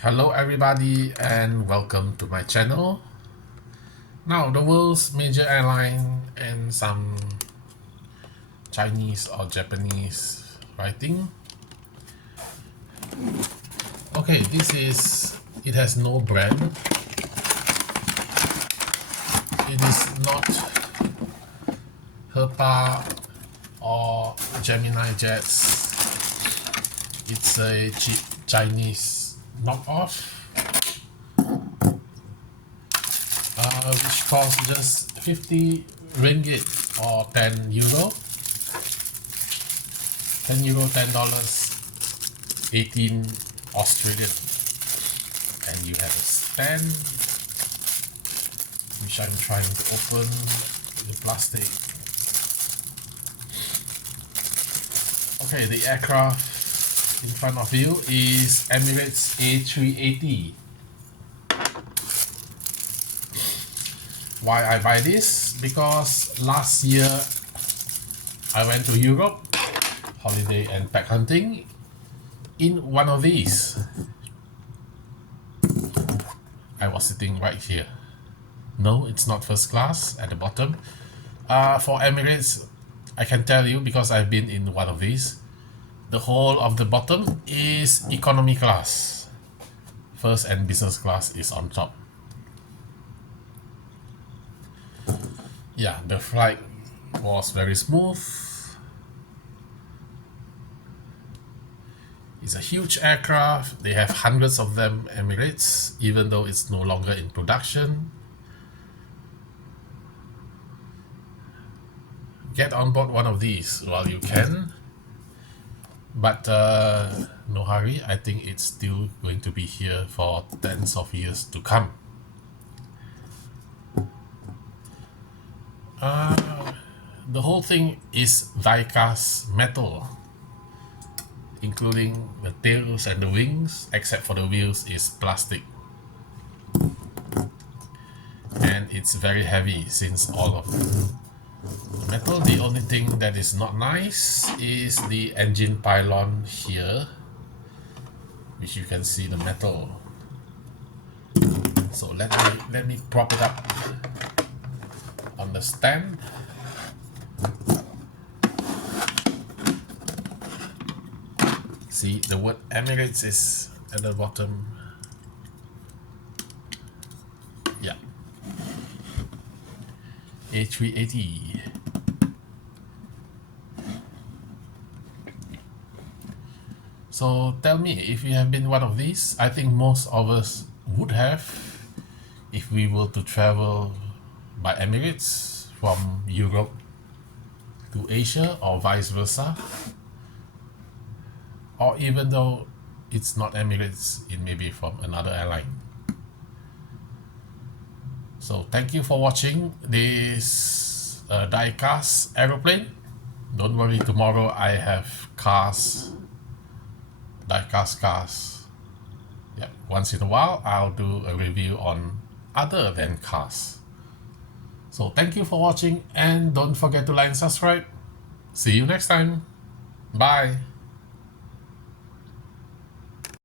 Hello everybody and welcome to my channel. Now the world's major airline and some Chinese or Japanese writing. Okay, it has no brand. It is not Herpa or Gemini Jets. It's a cheap Chinese knockoff, which costs just 50 ringgit or 10 euro. 10 euro, $10, 18 Australian. And you have a stand, which I'm trying to open the plastic. Okay, the aircraft in front of you is Emirates A380. Why I buy this? Because last year I went to Europe holiday and pack hunting in one of these. I was sitting right here. No, it's not first class at the bottom. For Emirates, I can tell you because I've been in one of these. The whole of the bottom is economy class. First and business class is on top. Yeah, the flight was very smooth. It's a huge aircraft. They have hundreds of them, Emirates, even though it's no longer in production. Get on board one of these while you can. But no hurry, I think it's still going to be here for tens of years to come. The whole thing is diecast metal, including the tails and the wings, except for the wheels is plastic. And it's very heavy since all of the metal. The only thing that is not nice is the engine pylon here, which you can see the metal. So let me prop it up on the stand. See, the word Emirates is at the bottom. Yeah, A380. So tell me, if you have been one of these, I think most of us would have, if we were to travel by Emirates from Europe to Asia or vice versa, or even though it's not Emirates, it may be from another airline. So thank you for watching this diecast aeroplane. Don't worry, tomorrow I have cars, diecast cars. Yeah, once in a while I'll do a review on other than cars. So thank you for watching and don't forget to like and subscribe. See you next time. Bye.